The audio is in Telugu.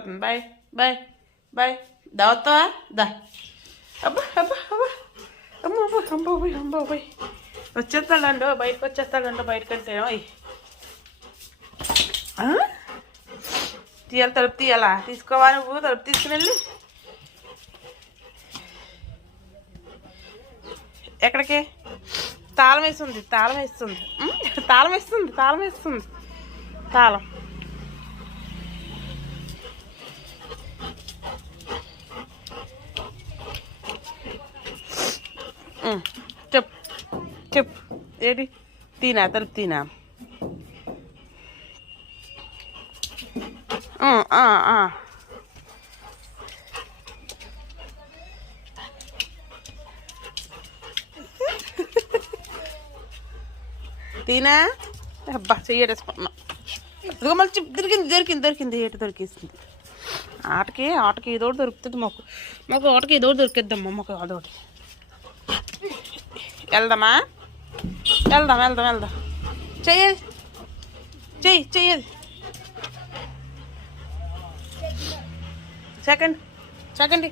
వెళ్ళిపోతుంది. Bye bye bye. దా వస్తావా? దా. అబ్బా అబ్బా అబ్బా అమ్మో అబ్బో అంబో పోయి అంబో పోయి వచ్చేస్తాడండో, బయటకు వచ్చేస్తాడండో. బయటకంటే తీయాలి, తలుపు తీయాలా? తీసుకోవా నువ్వు? తలుపు తీసుకుని వెళ్ళి ఎక్కడికి? తాళం వేస్తుంది, తాళం వేస్తుంది, తాళం వేస్తుంది, తాళం వేస్తుంది, తాళం. చెప్పు చెప్పు ఏంటి? తీనా? తలుపు తీనా? తీనా? అబ్బా చెయ్యేసుకున్నా. ఇదిగో మళ్ళీ దొరికింది దొరికింది దొరికింది. ఏటు దొరికేసింది. ఆటకి ఏదో ఒకటి దొరుకుతుంది. మాకు ఆటకి ఏదో ఒకటి దొరికిద్దమ్మా. మాకు అదొకటి. వెళ్దామా? వెళ్దాం వెళ్దాం వెళ్దాం. చెయ్యేది చెయ్యేది. సెకండ్